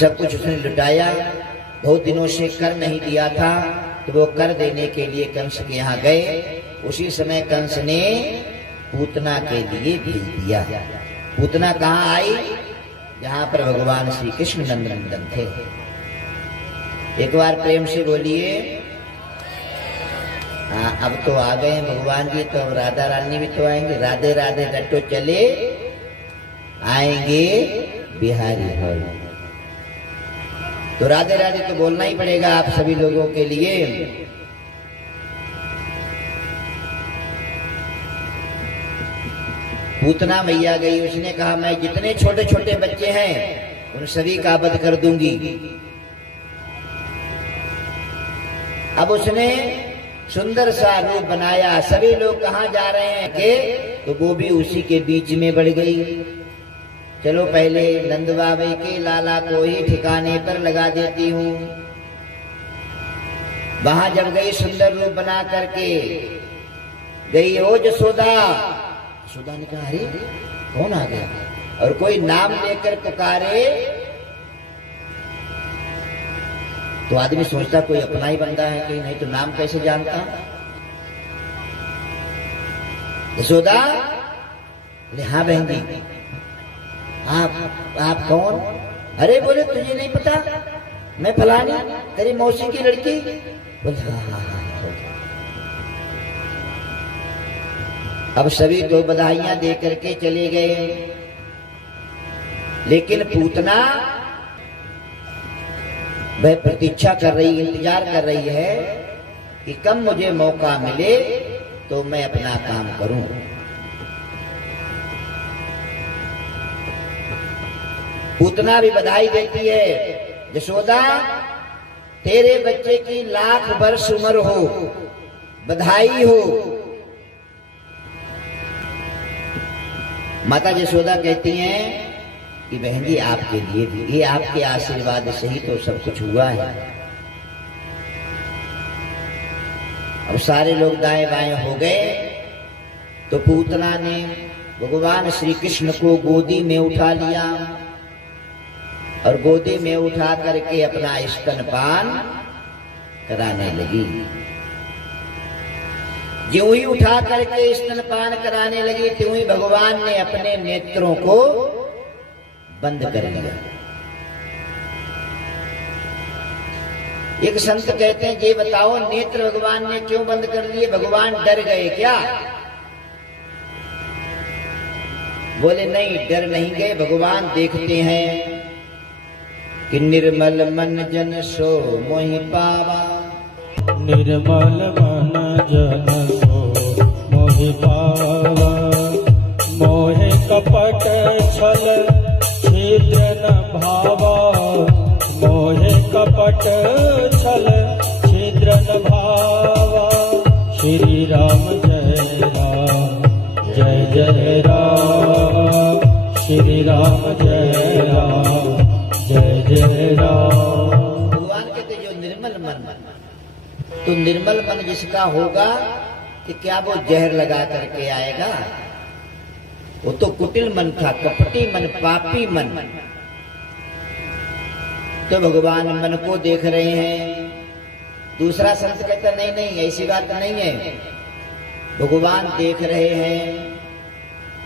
सब कुछ उसने लुटाया। बहुत दिनों से कर नहीं दिया था, तो वो कर देने के लिए कंस के यहाँ गए। उसी समय कंस ने पूतना के लिए भेज दिया। पूतना कहाँ आई? जहां पर भगवान श्री कृष्ण नंदन थे। एक बार प्रेम से बोलिए। हाँ, अब तो आ गए हैं भगवान जी, तो अब राधा रानी भी तो आएंगे। राधे राधे रटो चले आएंगे बिहारी हो। तो राधे राधे तो बोलना ही पड़ेगा आप सभी लोगों के लिए। पूतना मैया गई, उसने कहा मैं जितने छोटे छोटे बच्चे हैं उन सभी का वध कर दूंगी। अब उसने सुंदर सा रूप बनाया। सभी लोग कहाँ जा रहे हैं के, तो वो भी उसी के बीच में बढ़ गई। चलो पहले नंद बाबे के लाला को ही ठिकाने पर लगा देती हूँ। वहां जब गई सुंदर रूप बना करके गई, ओ जसोदा। यशोदा ने कहा अरे कौन आ गया? और कोई नाम लेकर पुकारे तो आदमी सोचता कोई अपना ही बंदा है कि नहीं, तो नाम कैसे जानता? यशोदा बोले हाँ बहन जी। आप कौन? अरे बोले तुझे नहीं पता, मैं फलानी तेरी मौसी की लड़की। बोले हाँ। अब सभी तो बधाइयां दे करके चले गए, लेकिन पूतना वह प्रतीक्षा कर रही, इंतजार कर रही है कि कब मुझे मौका मिले तो मैं अपना काम करूं। पूतना भी बधाई देती है, यशोदा तेरे बच्चे की लाख वर्ष उम्र हो, बधाई हो। माता यशोदा कहती हैं कि बहन जी आपके लिए भी, ये आपके आशीर्वाद से ही तो सब कुछ हुआ है। अब सारे लोग दाएं बाएं हो गए, तो पूतना ने भगवान श्री कृष्ण को गोदी में उठा लिया और गोदी में उठा करके अपना स्तनपान कराने लगी। ज्यों ही उठा करके स्तनपान कराने लगी, त्यों ही भगवान ने अपने नेत्रों को बंद कर दिया। एक संत कहते हैं ये बताओ नेत्र भगवान ने क्यों बंद कर लिए? भगवान डर गए क्या? बोले नहीं, डर नहीं गए। भगवान देखते हैं कि निर्मल मन जन सो मोहि पावा। निर्मल मन जन सो मोहि पावा। मोहे कपट छल छिद्र न भावा। मोहे कपट छल छिद्र न भावा। श्री राम जय राम जय जय राम। श्री राम जय राम जय जय राम। भगवान कहते जो निर्मल मन, तो निर्मल मन जिसका होगा कि क्या वो जहर लगा करके आएगा? वो तो कुटिल मन था, कपटी मन, पापी मन। तो भगवान मन को देख रहे हैं। दूसरा संत कहता नहीं नहीं ऐसी बात नहीं है। भगवान देख रहे हैं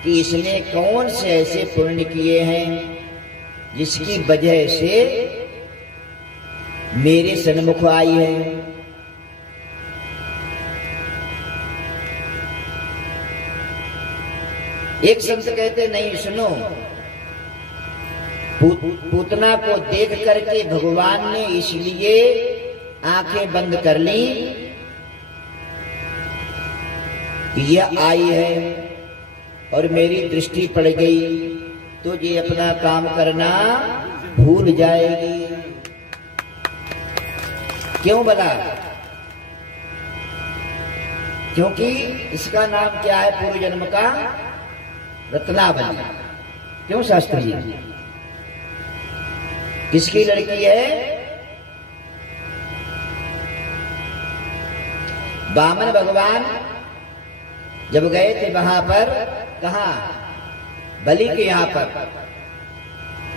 कि इसने कौन से ऐसे पुण्य किए हैं जिसकी वजह से मेरे सन्मुख आई है। एक संत कहते नहीं सुनो, पूतना को देख करके भगवान ने इसलिए आंखें बंद कर ली कि यह आई है और मेरी दृष्टि पड़ गई तो ये अपना काम करना भूल जाएगी। क्यों बता? क्योंकि इसका नाम क्या है पूर्व जन्म का? रत्नावली। क्यों शास्त्री जी? किसकी लड़की है? वामन भगवान जब गए थे वहां पर, कहा बलि के यहां पर,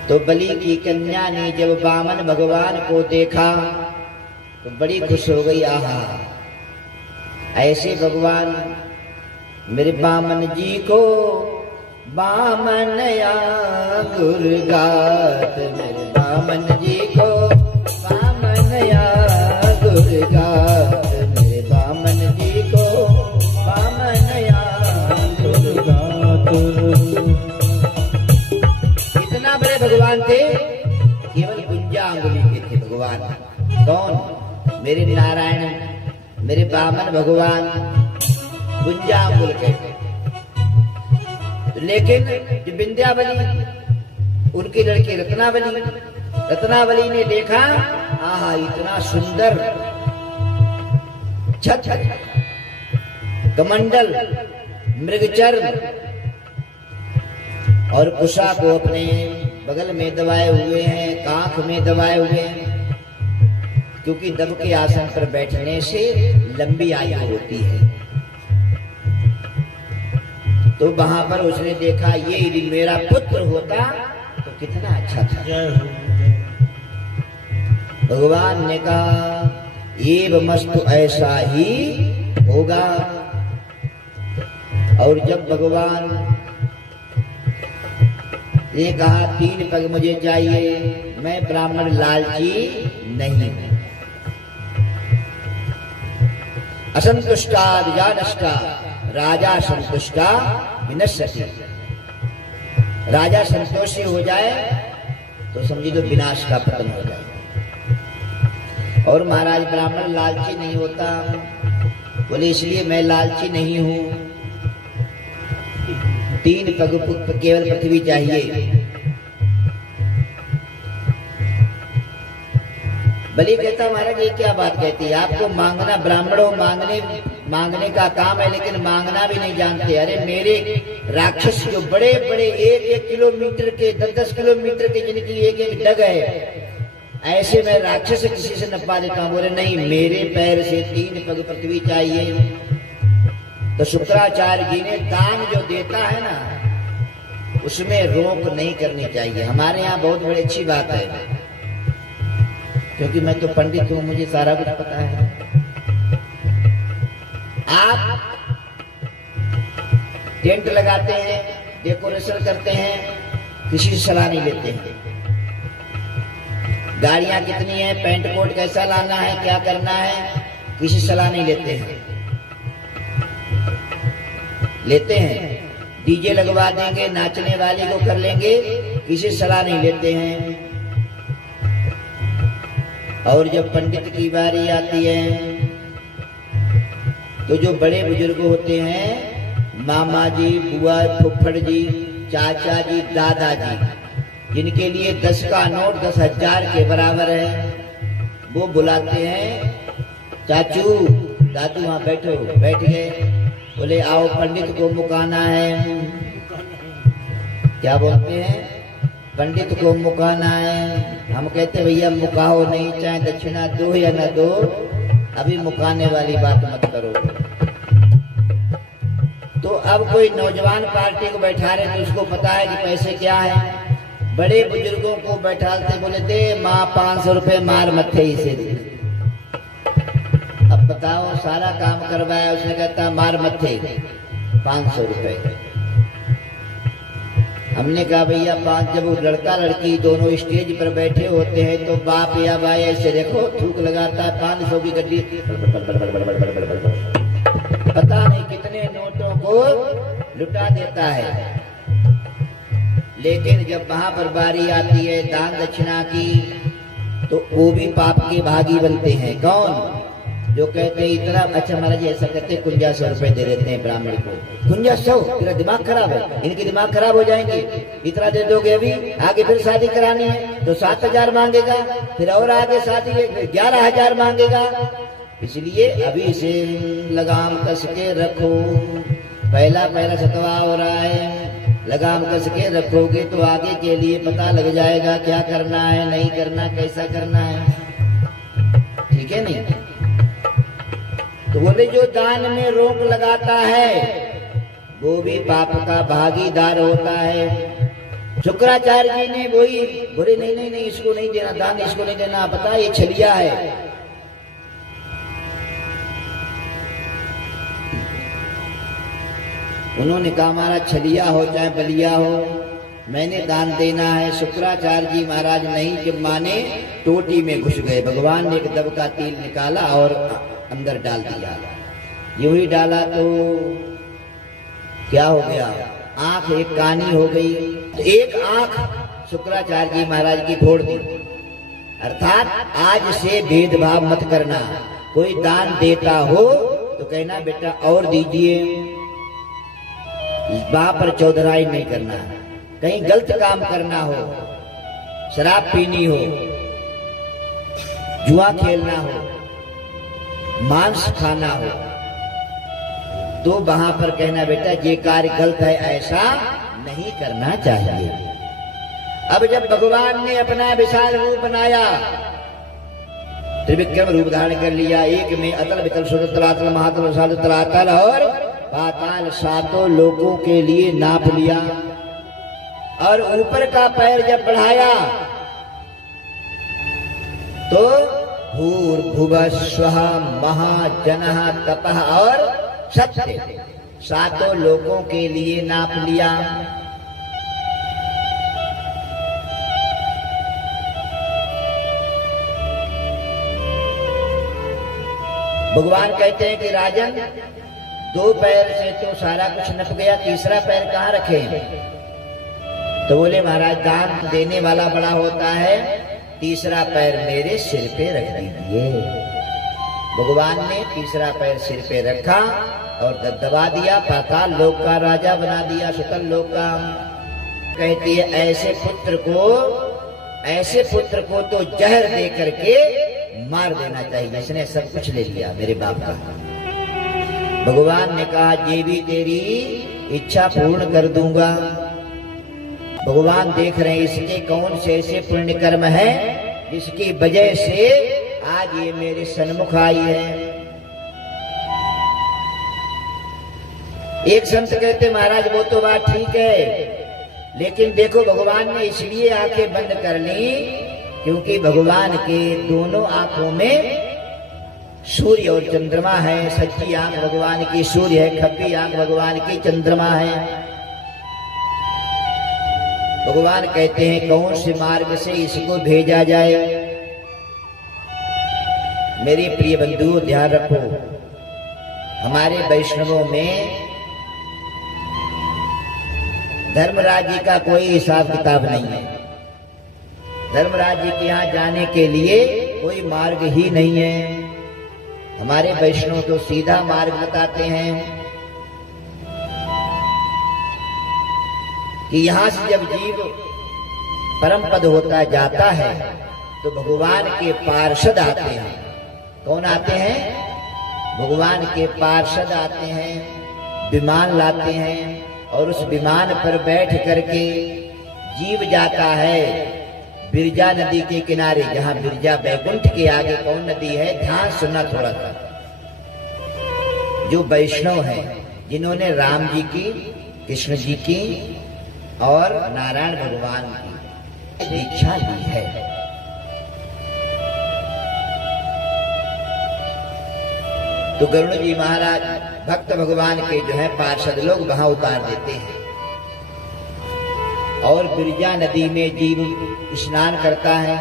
तो बलि की कन्या ने जब वामन भगवान को देखा तो बड़ी खुश हो गई। आहा, ऐसे भगवान मेरे वामन जी को वामन या गुरगात, मेरे वामन जी को वामन या गुरगात, मेरे वामन जी को वामन या गुरगात। इतना बड़े भगवान थे, केवल गुंजा अंगुली के थे भगवान। कौन? मेरे नारायण, मेरे वामन भगवान गुंजा अंगुल के। लेकिन जो विंध्यावली, उनकी लड़की रत्नावली, रत्नावली ने देखा, आहा, इतना सुंदर छत्र, कमंडल, मृगचर्म और कुशा को अपने बगल में दबाए हुए हैं, कांख में दबाए हुए हैं, क्योंकि दब के आसन पर बैठने से लंबी आयु होती है। तो वहां पर उसने देखा, ये यदि मेरा पुत्र होता तो कितना अच्छा था। भगवान ने कहा, एवमस्तु, ऐसा ही होगा। और जब भगवान ने कहा 3 पग मुझे चाहिए, मैं ब्राह्मण लालची नहीं हूं। असंतुष्टा विजानष्टा राजा संतुष्टा विनश्यति। राजा संतोषी हो जाए तो समझी दो विनाश का पतन हो जाए। और महाराज ब्राह्मण लालची नहीं होता, बोले इसलिए मैं लालची नहीं हूं। 3 पग केवल पृथ्वी चाहिए। बलि कहता, महाराज ये क्या बात कहती है, आपको मांगना, ब्राह्मणों मांगने का काम है, लेकिन मांगना भी नहीं जानते। अरे मेरे राक्षस जो बड़े बड़े 1-1 किलोमीटर के, 10-10 किलोमीटर के, जिनकी एक डग है, ऐसे मैं राक्षस किसी से नपा देता हूं। बोले नहीं, मेरे पैर से 3 पग पृथ्वी चाहिए। तो शुक्राचार्य जी ने दान जो देता है ना, उसमें रोक नहीं करनी चाहिए। हमारे यहाँ बहुत बड़ी अच्छी बात है, क्योंकि मैं तो पंडित हूं, मुझे सारा कुछ पता है। आप टेंट लगाते हैं, डेकोरेशन करते हैं, किसी से सलाह नहीं लेते हैं। गाड़ियां कितनी हैं, पैंट कोट कैसा लाना है, क्या करना है, किसी सलाह नहीं लेते हैं। लेते हैं, डीजे लगवा देंगे, नाचने वाली को कर लेंगे, किसी सलाह नहीं लेते हैं। और जब पंडित की बारी आती है तो जो बड़े बुजुर्ग होते हैं, मामा जी, बुआ, फुफ्फड़ जी, चाचा जी, दादाजी, जिनके लिए 10 का नोट 10,000 के बराबर है, वो बुलाते हैं, चाचू, दादू वहां बैठो। बैठ गए, बोले आओ पंडित को मुकाना है। क्या बोलते हैं, पंडित को मुकाना है। हम कहते भैया मुकाओ नहीं, चाहे दक्षिणा दो या न दो, अभी मुकाने वाली बात मत करो। तो अब कोई नौजवान पार्टी को बैठा रहे तो उसको पता है कि पैसे क्या है। बड़े बुजुर्गों को बैठाते, बोले दे माँ 500 रुपए मार मत्थे इसे दे। अब बताओ, सारा काम करवाया, उसने कहता मार मत्थे 500 रुपए। हमने कहा भैया 5, जब वो लड़का लड़की दोनों स्टेज पर बैठे होते हैं तो बाप या भाई ऐसे देखो थूक लगाता है, 500 की गड्डी, पता नहीं कितने नोटों को लुटा देता है। लेकिन जब वहां पर बारी आती है दान दक्षिणा की, तो वो भी पाप के भागी बनते हैं। कौन? जो कहते हैं इतना, अच्छा महाराज ऐसा करते 51 रुपए दे देते हैं ब्राह्मण को। 51, तेरा दिमाग खराब है, इनके दिमाग खराब हो जाएंगे। इतना दे दोगे, अभी आगे फिर शादी करानी है तो 7,000 मांगेगा, फिर और आगे शादी 11,000 मांगेगा। इसलिए अभी से लगाम कस के रखो। पहला सतवा हो रहा है, लगाम कस के रखोगे तो आगे के लिए पता लग जाएगा क्या करना है, नहीं करना, कैसा करना है। ठीक है नहीं? तो बोले जो दान में रोक लगाता है वो भी पाप का भागीदार होता है। शुक्राचार्य जी ने वही बोले नहीं नहीं नहीं, इसको नहीं देना दान, इसको नहीं देना, पता ये छलिया है। उन्होंने कहा महाराज छलिया हो चाहे बलिया हो, मैंने दान देना है। शुक्राचार्य जी महाराज नहीं, जब माने टोटी में घुस गए। भगवान ने एक दब का तिल निकाला और अंदर डाल दिया। यूं ही डाला तो क्या हो गया, आंख एक कानी हो गई, तो एक आंख शुक्राचार्य जी महाराज की फोड़ दी। अर्थात आज से भेदभाव मत करना, कोई दान देता हो तो कहना बेटा और दीजिए, वहां पर चौधराई नहीं करना। कहीं गलत काम करना हो, शराब पीनी हो, जुआ खेलना हो, मांस खाना हो, तो वहां पर कहना बेटा ये कार्य गलत है, ऐसा नहीं करना चाहिए। अब जब भगवान ने अपना विशाल रूप बनाया, त्रिविक्रम रूप धारण कर लिया, एक में अतल वितल सुतल तलातल महातल विशाल तलातल और पाताल सातों लोगों के लिए नाप लिया। और ऊपर का पैर जब बढ़ाया तो भूर्भुवस्वः महाजनः तपः और सत्य, सातों लोगों के लिए नाप लिया। भगवान कहते हैं कि राजन, दो पैर से तो सारा कुछ नप गया, तीसरा पैर कहाँ रखे? तो बोले महाराज दान देने वाला बड़ा होता है, तीसरा पैर मेरे सिर पे रख दीजिए। भगवान ने तीसरा पैर सिर पे रखा और दबदबा दिया, पाताल लोक का राजा बना दिया, सुतल लोक का। कहती है ऐसे पुत्र को तो जहर दे करके मार देना चाहिए, जिसने सब कुछ ले लिया मेरे बाप का। भगवान ने कहा ये भी तेरी इच्छा पूर्ण कर दूंगा। भगवान देख रहे हैं इसके कौन से ऐसे पुण्य कर्म है जिसकी वजह से आज ये मेरे सन्मुख आई है। एक संत कहते महाराज वो तो बात ठीक है, लेकिन देखो भगवान ने इसलिए आंखें बंद कर ली क्योंकि भगवान के दोनों आंखों में सूर्य और चंद्रमा है। सच्ची आंख भगवान की सूर्य है, खब्बी आंख भगवान की चंद्रमा है। भगवान कहते हैं कौन से मार्ग से इसको भेजा जाए। मेरे प्रिय बंधुओं ध्यान रखो, हमारे वैष्णवों में धर्मराज जी का कोई हिसाब किताब नहीं है। धर्मराज जी के यहाँ जाने के लिए कोई मार्ग ही नहीं है। हमारे वैष्णव तो सीधा मार्ग बताते हैं कि यहाँ से जब जीव परम पद होता जाता है तो भगवान के पार्षद आते हैं। कौन आते हैं? भगवान के पार्षद आते हैं, विमान लाते हैं और उस विमान पर बैठ करके जीव जाता है बिरजा नदी के किनारे, जहां बिरजा बैकुंठ के आगे कौन नदी है, ध्यान सुनना थोड़ा सा। जो वैष्णव हैं जिन्होंने राम जी की, कृष्ण जी की और नारायण भगवान की दीक्षा ली है, तो गरुड़ जी महाराज भक्त भगवान के जो है पार्षद लोग वहां उतार देते हैं। और बिरजा नदी में जीव स्नान करता है।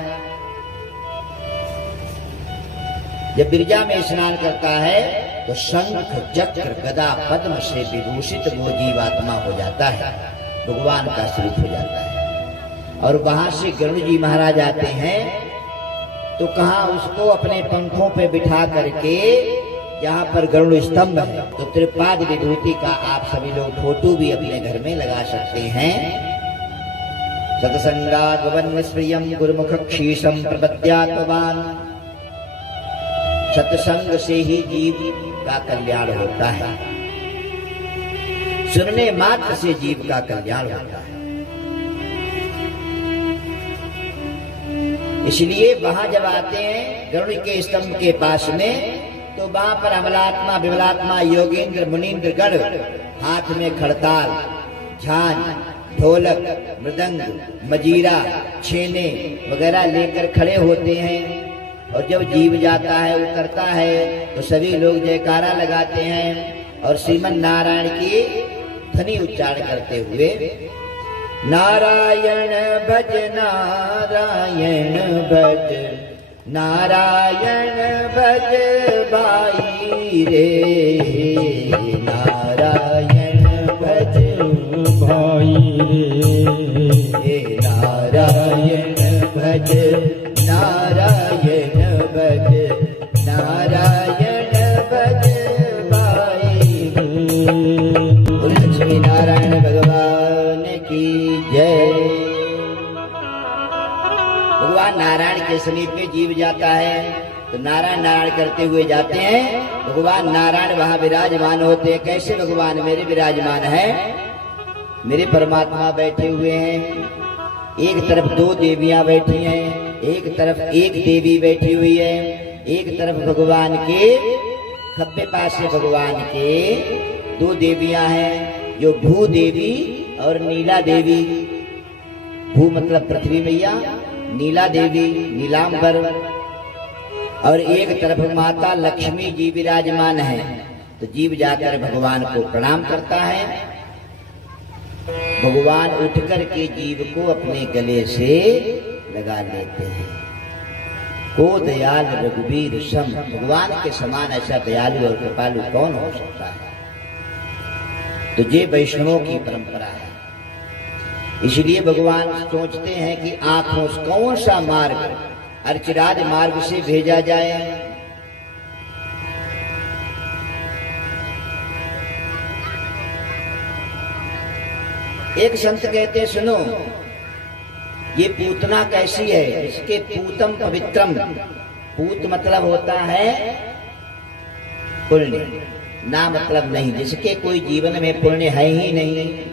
जब बिरजा में स्नान करता है तो शंख चक्र गदा पद्म से विभूषित वो जीवात्मा हो जाता है, भगवान का स्वरूप हो जाता है। और वहां से गरुड़ जी महाराज आते हैं तो कहा उसको अपने पंखों पे बिठा करके, जहाँ पर गरुड़ स्तंभ है, तो त्रिपाद विभूति का आप सभी लोग फोटो भी अपने घर में लगा सकते हैं। सत्संगात् भवन स्प्रियं गुरुमुख क्षीशं प्रपद्यात्मवान। सत्संग से ही जीव का कल्याण होता है, सुनने मात्र से जीव का कल्याण होता है। इसलिए वहां जब आते हैं गरुड़ के स्तंभ के पास में, तो वहां पर अमलात्मा विमलात्मा योगेंद्र मुनीन्द्र गण हाथ में खड़ताल, झांझ, ढोलक, मृदंग, मजीरा, छेने वगैरह लेकर खड़े होते हैं। और जब जीव जाता है, उतरता है, तो सभी लोग जयकारा लगाते हैं और श्रीमन नारायण की ध्वनि उच्चारण करते हुए नारायण भज नारायण भज नारायण भज भाई रे नारायण भज भाई रे नारायण भज नारायण भज नारायण भज भाई बोले लक्ष्मी नारायण भगवान की जय। भगवान नारायण के समीप में जीव जाता है तो नारायण नारायण करते हुए जाते हैं। भगवान नारायण वहां विराजमान होते हैं। कैसे भगवान मेरे विराजमान है, मेरे परमात्मा बैठे हुए हैं। एक तरफ दो देवियां बैठी हैं, एक तरफ एक देवी बैठी हुई है। एक तरफ भगवान के खब्बे पास से भगवान के दो देवियां हैं, जो भू देवी और नीला देवी। भू मतलब पृथ्वी मैया, नीला देवी नीलांबर। और एक तरफ माता लक्ष्मी जी विराजमान है। तो जीव जाकर भगवान को प्रणाम करता है। भगवान उठकर के जीव को अपने गले से लगा लेते हैं। को दयाल रघुवीर सम, भगवान के समान ऐसा दयालु और कृपालु कौन हो सकता है। तो ये वैष्णवों की परंपरा है। इसलिए भगवान सोचते हैं कि आंखों से कौन सा मार्ग अर्चिराज मार्ग से भेजा जाए। एक संत कहते सुनो, ये पूतना कैसी है, इसके पूतम पवित्रम। पूत मतलब होता है पुण्य, ना मतलब नहीं, जिसके कोई जीवन में पुण्य है ही नहीं।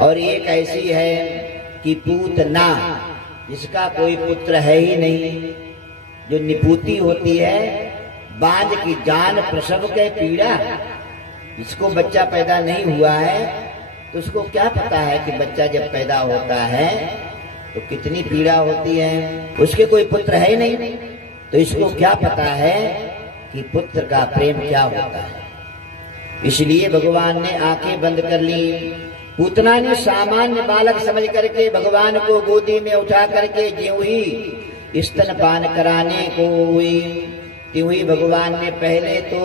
और एक ऐसी है कि पूतना, जिसका कोई पुत्र है ही नहीं। जो निपूती होती है, बांझ की जान प्रसव के पीड़ा, जिसको बच्चा पैदा नहीं हुआ है तो उसको क्या पता है कि बच्चा जब पैदा होता है तो कितनी पीड़ा होती है। उसके कोई पुत्र है ही नहीं, तो इसको क्या पता है कि पुत्र का प्रेम क्या होता है। इसलिए भगवान ने आंखें बंद कर ली। पूतना ने सामान्य बालक समझ करके भगवान को गोदी में उठा करके ज्यों ही स्तनपान कराने को हुई, त्यों ही भगवान ने पहले तो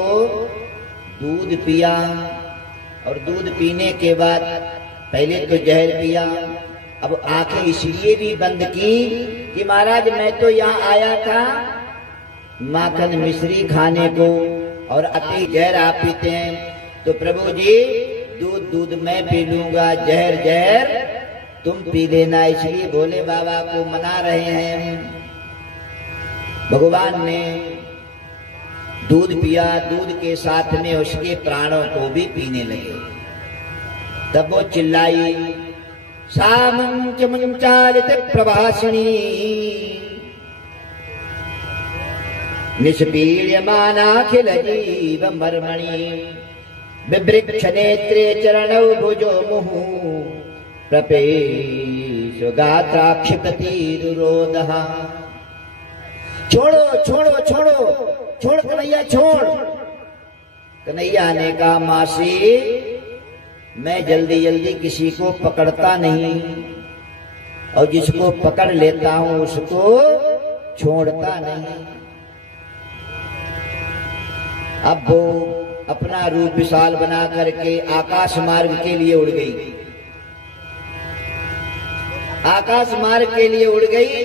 दूध पिया, और दूध पीने के बाद पहले तो जहर पिया। अब आंखें इसलिए भी बंद की कि महाराज मैं तो यहाँ आया था माखन मिश्री खाने को, और अति जहर आप पीते हैं। तो प्रभु जी दूध दूध मैं पी लूंगा, जहर जहर तुम पी लेना। इसलिए भोले बाबा को मना रहे हैं। भगवान ने दूध पिया, दूध के साथ में उसके प्राणों को भी पीने लगे। तब वो चिल्लाई, सामंच मंचालित प्रभाषणी निष्पीड्यमानाखिल जीव मर्मणि बिभृक्ष नेत्रे चरणौ भुजो मुहु प्रपेश गात्राक्षिपतिरुरोधः। छोड़ो छोड़ो छोड़ो, छोड़ कन्हैया छोड़। कन्हैया ने कहा मासी मैं जल्दी जल्दी किसी को पकड़ता नहीं, और जिसको पकड़ लेता हूं उसको छोड़ता नहीं। अब वो अपना रूप विशाल बना करके आकाश मार्ग के लिए उड़ गई। आकाश मार्ग के लिए उड़ गई।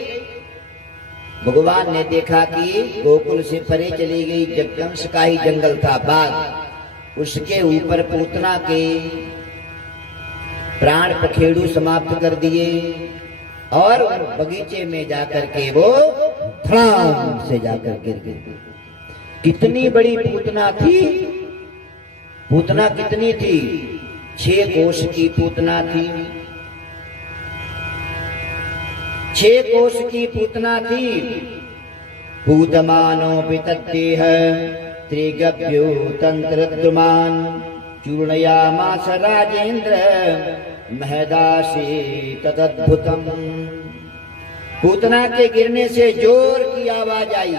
भगवान ने देखा कि गोकुल से परे चली गई। जगदंश का ही जंगल था, बाग, उसके ऊपर पूतना के प्राण पखेड़ू समाप्त कर दिए, और बगीचे में जाकर के वो धड़ाम से जाकर गिर गई। कितनी बड़ी पूतना थी। पूतना कितनी थी? 6 कोष की पूतना थी। 6 कोष की पूतना थी। पूतमानो वितद्देह त्रिगभ्यो तंत्रद्रुमान चूर्णयामास राजेंद्र महदासी तदद्भुतम। पूतना के गिरने से जोर की आवाज आई।